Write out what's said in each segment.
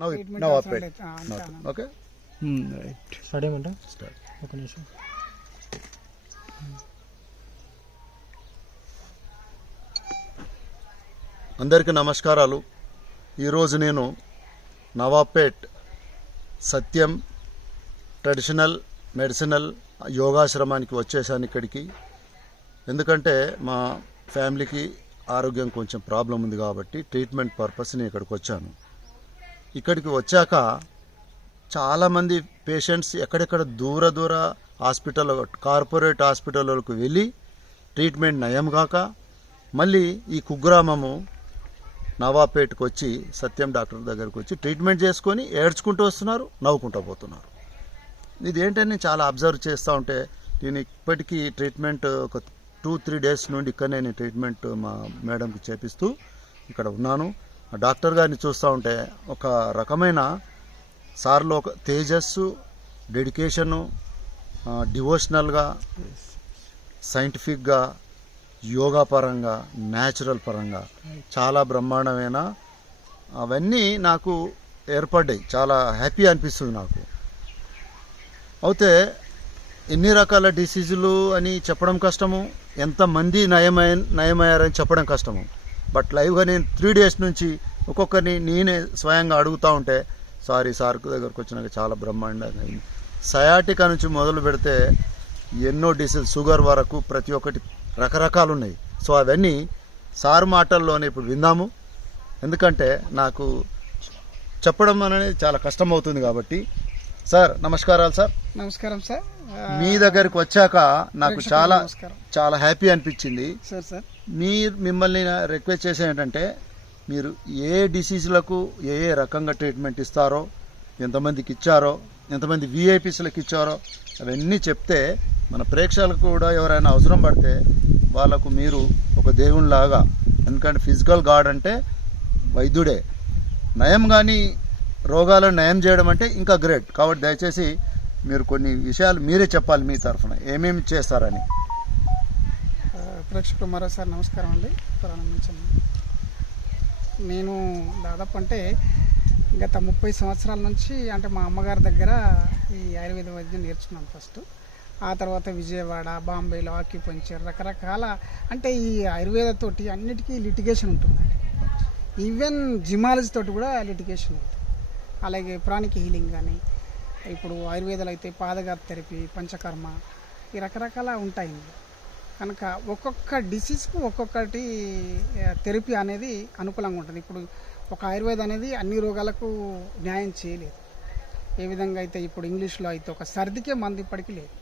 Now operate. Okay right. Start చేయమంటా? Start. ఒక నిమిషం. అందరికీ నమస్కారాలు. ఈరోజు నేను నవాబ్పేట్ సత్యం ట్రెడిషనల్ మెడిసినల్ యోగాశ్రమానికి వచ్చేసాను ఇక్కడికి. ఎందుకంటే మా ఫ్యామిలీకి ఆరోగ్యం కొంచెం ప్రాబ్లం ఉంది కాబట్టి ట్రీట్మెంట్ పర్పస్ నేను ఇక్కడికి వచ్చాను. ఇక్కడికి వచ్చాక చాలామంది పేషెంట్స్ ఎక్కడెక్కడ దూర హాస్పిటల్, కార్పొరేట్ హాస్పిటల్లకు వెళ్ళి ట్రీట్మెంట్ నయం కాక మళ్ళీ ఈ కుగ్రామము నవాబ్పేట్కి వచ్చి సత్యం డాక్టర్ దగ్గరకు వచ్చి ట్రీట్మెంట్ చేసుకొని ఏడ్చుకుంటూ వస్తున్నారు, నవ్వుకుంటూ పోతున్నారు. ఇదేంటని చాలా అబ్జర్వ్ చేస్తూ ఉంటే నేను ఇప్పటికీ ట్రీట్మెంట్ ఒక 2-3 డేస్ నుండి ఇక్కడ నేను ట్రీట్మెంట్ మా మేడంకి చేపిస్తూ ఇక్కడ ఉన్నాను. డాక్టర్ గారిని చూస్తూ ఉంటే ఒక రకమైన సార్లో ఒక తేజస్సు, డెడికేషను, డివోషనల్గా, సైంటిఫిక్గా, యోగా పరంగా, న్యాచురల్ పరంగా చాలా బ్రహ్మాండమైన అవన్నీ నాకు ఏర్పడ్డాయి. చాలా హ్యాపీ అనిపిస్తుంది నాకు. అయితే ఎన్ని రకాల డిసీజులు అని చెప్పడం కష్టము, ఎంతమంది నయమయ్యారని చెప్పడం కష్టము. బట్ లైవ్గా నేను 3 డేస్ నుంచి ఒక్కొక్కరిని నేనే స్వయంగా అడుగుతూ ఉంటే సార్ దగ్గరకు వచ్చినాక చాలా బ్రహ్మాండంగా అయింది. సయాటికా నుంచి మొదలు పెడితే ఎన్నో డిసీజ్, షుగర్ వరకు ప్రతి ఒక్కటి రకరకాలు ఉన్నాయి. సో అవన్నీ సార్ మాటల్లోనే ఇప్పుడు విందాము. ఎందుకంటే నాకు చెప్పడం అనేది చాలా కష్టం అవుతుంది కాబట్టి. సార్ నమస్కారాలు. సార్ నమస్కారం సార్. మీ దగ్గరికి వచ్చాక నాకు చాలా హ్యాపీ అనిపించింది. మిమ్మల్ని రిక్వెస్ట్ చేసే ఏంటంటే మీరు ఏ డిసీజులకు ఏ రకంగా ట్రీట్మెంట్ ఇస్తారో, ఎంతమందికి ఇచ్చారో, ఎంతమంది విఐపీస్లకు ఇచ్చారో అవన్నీ చెప్తే మన ప్రేక్షకులకు కూడా ఎవరైనా అవసరం పడితే వాళ్ళకు మీరు ఒక దేవునిలాగా, ఎందుకంటే ఫిజికల్ గాడ్ అంటే వైద్యుడే, నయం కానీ రోగాలను నయం చేయడం అంటే ఇంకా గ్రేట్. కాబట్టి దయచేసి మీరు కొన్ని విషయాలు మీరే చెప్పాలి మీ తరఫున ఏమేమి చేస్తారని. ప్రేక్షకులు మరోసారి నమస్కారం అండి. ప్రారంభించండి. నేను దాదాపు అంటే గత 30 సంవత్సరాల నుంచి అంటే మా అమ్మగారి దగ్గర ఈ ఆయుర్వేద వైద్యం నేర్చుకున్నాను ఫస్ట్. ఆ తర్వాత విజయవాడ, బాంబేలో ఆక్యుపంచర్, రకరకాల అంటే ఈ ఆయుర్వేద తోటి అన్నిటికీ లిటిగేషన్ ఉంటుందండి. ఈవెన్ జిమాలజీ తోటి కూడా లిటిగేషన్ ఉంటుంది. అలాగే ప్రాణిక్ హీలింగ్ కానీ, ఇప్పుడు ఆయుర్వేదాలు అయితే పాదఘాత థెరపీ, పంచకర్మ, ఈ రకరకాల ఉంటాయి. కనుక ఒక్కొక్క డిసీజ్కు ఒక్కొక్కటి థెరపీ అనేది అనుకూలంగా ఉంటుంది. ఇప్పుడు ఒక ఆయుర్వేదం అనేది అన్ని రోగాలకు న్యాయం చేయలేదు. ఏ విధంగా అయితే ఇప్పుడు ఇంగ్లీష్లో అయితే ఒక సర్దికే మందు ఇప్పటికీ లేదు,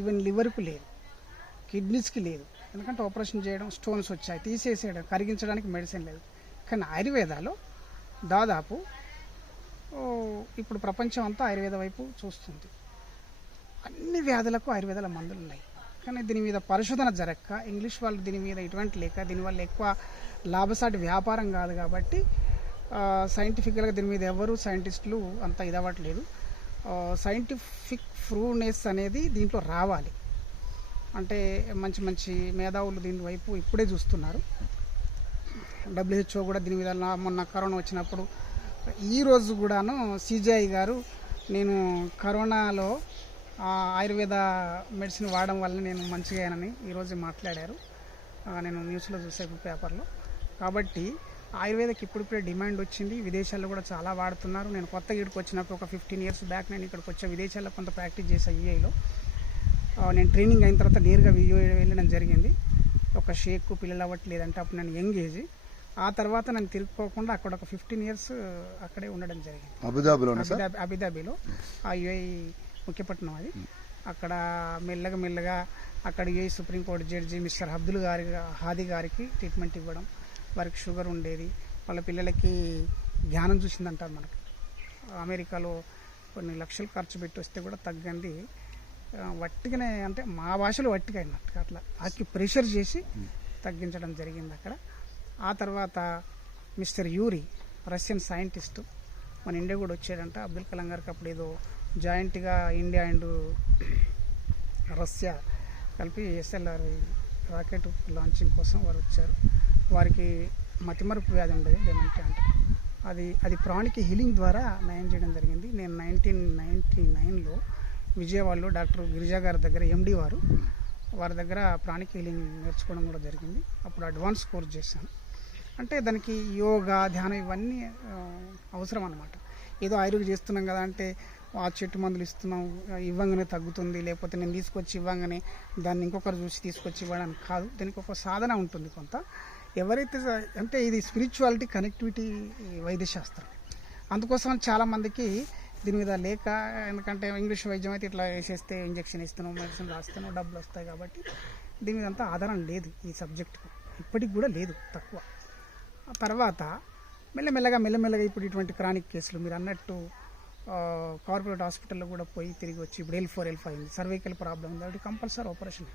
ఈవెన్ లివర్కు లేదు, కిడ్నీస్కి లేదు. ఎందుకంటే ఆపరేషన్ చేయడం, స్టోన్స్ వచ్చాయి, తీసేసేయడం, కరిగించడానికి మెడిసిన్ లేదు. కానీ ఆయుర్వేదాలో దాదాపు ఇప్పుడు ప్రపంచం అంతా ఆయుర్వేద వైపు చూస్తుంది. అన్ని వ్యాధులకు ఆయుర్వేదాల మందులు ఉన్నాయి. కానీ దీని మీద పరిశోధన జరగక, ఇంగ్లీష్ వాళ్ళు దీని మీద ఇటువంటి లేక, దీనివల్ల ఎక్కువ లాభసాటి వ్యాపారం కాదు కాబట్టి సైంటిఫికల్గా దీని మీద ఎవరు సైంటిస్టులు అంత ఇదవ్వట్లేదు. సైంటిఫిక్ ప్రూవ్నెస్ అనేది దీంట్లో రావాలి అంటే మంచి మంచి మేధావులు దీని వైపు ఇప్పుడే చూస్తున్నారు. WHO కూడా దీని మీద మొన్న కరోనా వచ్చినప్పుడు ఈరోజు కూడాను CGI గారు నేను కరోనాలో ఆయుర్వేద మెడిసిన్ వాడడం వల్ల నేను మంచిగా అయ్యానని ఈరోజు మాట్లాడారు. నేను న్యూస్లో చూసాను, పేపర్లో. కాబట్టి ఆయుర్వేదకి ఇప్పుడిప్పుడే డిమాండ్ వచ్చింది. విదేశాల్లో కూడా చాలా వాడుతున్నారు. నేను కొత్తగా ఇక్కడికి వచ్చినప్పుడు ఒక 15 years బ్యాక్ నేను ఇక్కడికి వచ్చే విదేశాల్లో కొంత ప్రాక్టీస్ చేశాను. UAEలో నేను ట్రైనింగ్ అయిన తర్వాత నేరుగా UAE వెళ్ళడం జరిగింది. ఒక షేక్ పిల్లలు అవ్వట్లేదంటే అప్పుడు నేను యంగ్ ఏజ్. ఆ తర్వాత నన్ను తిరిగిపోకుండా అక్కడ ఒక 15 years అక్కడే ఉండడం జరిగింది. అబుదాబిలో ఆ UAE ముఖ్యపట్నం అది. అక్కడ మెల్లగా అక్కడ UAE supreme court judge mister Abdul Hadi గారికి ట్రీట్మెంట్ ఇవ్వడం. వారికి షుగర్ ఉండేది, వాళ్ళ పిల్లలకి జ్ఞానం చూసిందంటారు. మనకి అమెరికాలో కొన్ని లక్షలు ఖర్చు పెట్టి వస్తే కూడా తగ్గంది వట్టిగానే, అంటే మా భాషలో వట్టిగా అయినట్టుగా అట్లా ప్రెషర్ చేసి తగ్గించడం జరిగింది అక్కడ. ఆ తర్వాత మిస్టర్ యూరి, రష్యన్ సైంటిస్టు, మన ఇండియా కూడా వచ్చాడంట. అబ్దుల్ కలాం గారికి అప్పుడు ఏదో జాయింట్గా ఇండియా అండ్ రష్యా కలిపి SLR రాకెట్ లాంచింగ్ కోసం వారు వచ్చారు. వారికి మతిమరుపు వ్యాధి ఉండేది, డెమెంటీ అంటారు. అది ప్రాణిక్ హీలింగ్ ద్వారా నయం చేయడం జరిగింది. నేను 1999లో విజయవాడలో డాక్టర్ గిరిజా గారి దగ్గర ఎండి వారి దగ్గర ప్రాణిక్ హీలింగ్ నేర్చుకోవడం కూడా జరిగింది. అప్పుడు అడ్వాన్స్ కోర్స్ చేశాను. అంటే దానికి యోగా, ధ్యానం ఇవన్నీ అవసరం అన్నమాట. ఏదో ఆయుర్వేద చేస్తున్నాం కదా అంటే ఆ చెట్టు మందులు ఇస్తున్నాం, ఇవ్వంగానే తగ్గుతుంది, లేకపోతే నేను తీసుకొచ్చి ఇవ్వంగానే దాన్ని ఇంకొకరు చూసి తీసుకొచ్చి ఇవ్వడానికి కాదు. దీనికి ఒక సాధన ఉంటుంది కొంత. ఎవరైతే అంటే ఇది స్పిరిచువాలిటీ, కనెక్టివిటీ వైద్యశాస్త్రం. అందుకోసం చాలామందికి దీని మీద లేక, ఎందుకంటే ఇంగ్లీష్ వైద్యం అయితే ఇట్లా వేసేస్తే ఇంజెక్షన్ ఇస్తున్నాం, మెడిసిన్ రాస్తున్నాం, డబ్బులు వస్తాయి కాబట్టి దీని మీద అంతా ఆధారం లేదు. ఈ సబ్జెక్టుకు ఇప్పటికి కూడా లేదు, తక్కువ. తర్వాత మెల్లమెల్లగా ఇప్పుడు ఇటువంటి క్రానిక్ కేసులు మీరు అన్నట్టు కార్పొరేట్ హాస్పిటల్లో కూడా పోయి తిరిగి వచ్చి ఇప్పుడు L4, L5 ఉంది, సర్వైకల్ ప్రాబ్లం ఉంది, కాబట్టి కంపల్సరీ ఆపరేషన్.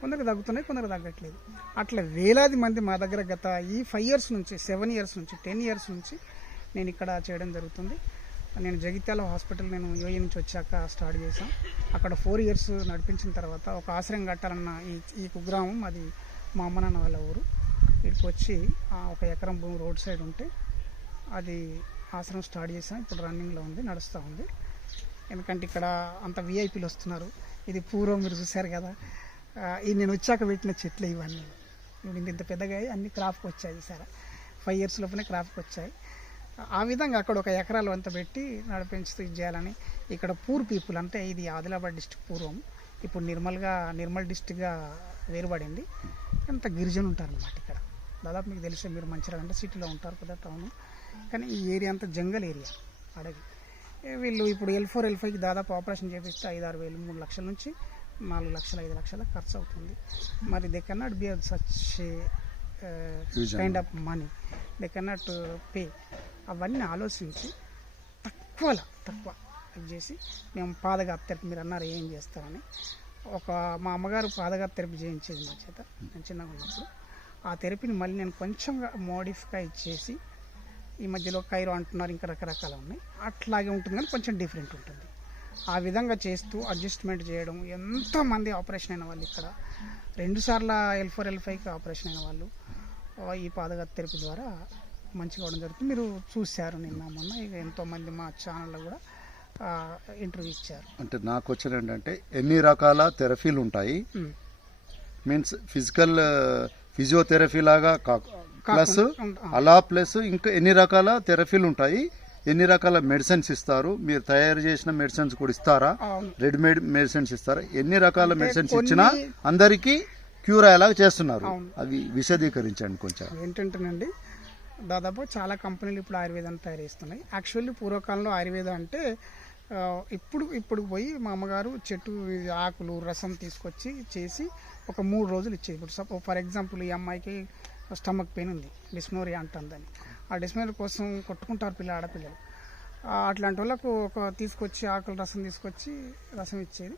కొందరికి తగ్గుతున్నాయి, కొందరికి తగ్గట్లేదు. అట్లా వేలాది మంది మా దగ్గర గత ఈ 5 years నుంచి, 7 years నుంచి, 10 years నుంచి నేను ఇక్కడ చేయడం జరుగుతుంది. నేను జగిత్యాల హాస్పిటల్ నేను యూఏ నుంచి వచ్చాక స్టార్ట్ చేశాం. అక్కడ 4 years నడిపించిన తర్వాత ఒక ఆశ్రయం కట్టాలన్న ఈ కుగ్రామం అది మా అమ్మ నాన్న వాళ్ళ ఊరు. ఇక్కడికి వచ్చి 1 ఎకరం భూమి రోడ్ సైడ్ ఉంటే అది ఆశ్రమం స్టార్ట్ చేసాం. ఇప్పుడు రన్నింగ్లో ఉంది, నడుస్తూ ఉంది. ఎందుకంటే ఇక్కడ అంత విఐపీలు వస్తున్నారు. ఇది పూర్వం మీరు చూశారు కదా, ఇది నేను వచ్చాక పెట్టిన చెట్లు ఇవన్నీ. ఇప్పుడు ఇంత పెద్దగా అన్ని క్రాప్కి వచ్చాయి సార్. 5 years లోపలే క్రాప్కి వచ్చాయి. ఆ విధంగా అక్కడ 1 ఎకరాలు అంతా పెట్టి నడిపించుతూ ఇది చేయాలని. ఇక్కడ పూర్ పీపుల్ అంటే ఇది ఆదిలాబాద్ డిస్టిక్ పూర్వం, ఇప్పుడు నిర్మల్ డిస్టిక్గా వేరుపడింది. అంత గిరిజనులు ఉంటారన్నమాట ఇక్కడ. దాదాపు మీకు తెలిసే, మీరు మంచిర్యాల అంటే సిటీలో ఉంటారు కదా, టౌన్, కానీ ఈ ఏరియా అంతా జంగల్ ఏరియా, అడవి. వీళ్ళు ఇప్పుడు L4, L5కి దాదాపు ఆపరేషన్ చేపిస్తే 5-6 వేలు, 3 లక్షల నుంచి 4 లక్షలు, 5 లక్షల ఖర్చు అవుతుంది. మరి they cannot be such kind of money, they cannot pay. అవన్నీ ఆలోచించి తక్కువ ఇది చేసి మేము పాదఘాత థెరపీ, మీరు అన్నారు ఏం చేస్తారని, మా అమ్మగారు పాదఘాత థెరపీ చేయించేది మా చేత నేను చిన్నగా ఉన్నప్పుడు. ఆ థెరపీని మళ్ళీ నేను కొంచెంగా మోడిఫై చేసి, ఈ మధ్యలో కైరో అంటున్నారు, ఇంకా రకరకాలు ఉన్నాయి, అట్లాగే ఉంటుంది కానీ కొంచెం డిఫరెంట్ ఉంటుంది. ఆ విధంగా చేస్తూ అడ్జస్ట్మెంట్ చేయడం. ఎంతోమంది ఆపరేషన్ అయిన వాళ్ళు ఇక్కడ 2 సార్లు L4, L5కి ఆపరేషన్ అయిన వాళ్ళు ఈ పాదఘాత థెరపీ ద్వారా మంచిగా అవడం జరుగుతుంది. మీరు చూశారు నిన్న మొన్న, ఇక ఎంతోమంది మా ఛానల్లో కూడా ఇంటర్వ్యూ ఇచ్చారు. అంటే నాకు వచ్చిన ఏంటంటే ఎన్ని రకాల థెరపీలు ఉంటాయి, మీన్స్ ఫిజికల్ ఫిజియోథెరపీ లాగా ప్లస్ అలా ప్లస్ ఇంకా ఎన్ని రకాల థెరపీలు ఉంటాయి, ఎన్ని రకాల మెడిసిన్స్ ఇస్తారు, మీరు తయారు చేసిన మెడిసిన్స్ కూడా ఇస్తారా, రెడీమేడ్ మెడిసిన్స్ ఇస్తారా, ఎన్ని రకాల మెడిసిన్స్ ఇచ్చినా అందరికీ క్యూర్ అయ్యేలాగా చేస్తున్నారు, అవి విశదీకరించండి కొంచెం. ఏంటంటేనండి, దాదాపు చాలా కంపెనీలు ఇప్పుడు ఆయుర్వేదాన్ని తయారు చేస్తున్నాయి. యాక్చువల్లీ పూర్వకాలంలో ఆయుర్వేదం అంటే ఇప్పుడు పోయి మా అమ్మగారు చెట్టు ఆకులు రసం తీసుకొచ్చి చేసి ఒక 3 రోజులు ఇచ్చేది. ఇప్పుడు ఫర్ ఎగ్జాంపుల్ ఈ అమ్మాయికి స్టమక్ పెయిన్ ఉంది, డిస్నోరియా అంటుందని, ఆ డిస్నోరియా కోసం కొట్టుకుంటారు ఆడపిల్లలు. అట్లాంటి వాళ్ళకు తీసుకొచ్చి ఆకుల రసం తీసుకొచ్చి రసం ఇచ్చేది.